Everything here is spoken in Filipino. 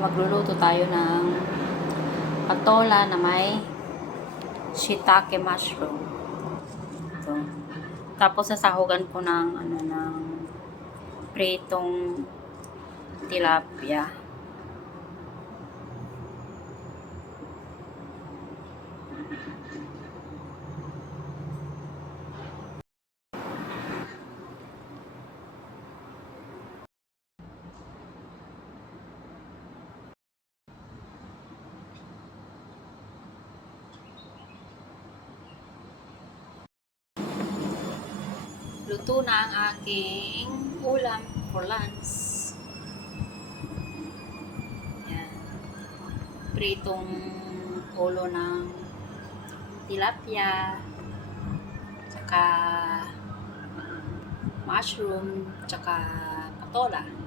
magluluto tayo ng patola na may shiitake mushroom. Ito. Tapos sasahugan ko ng ng pritong tilapia. Luto na ang aking ulam for lunch. Yan. Pritong ulo ng tilapia, tsaka mushroom, tsaka patola.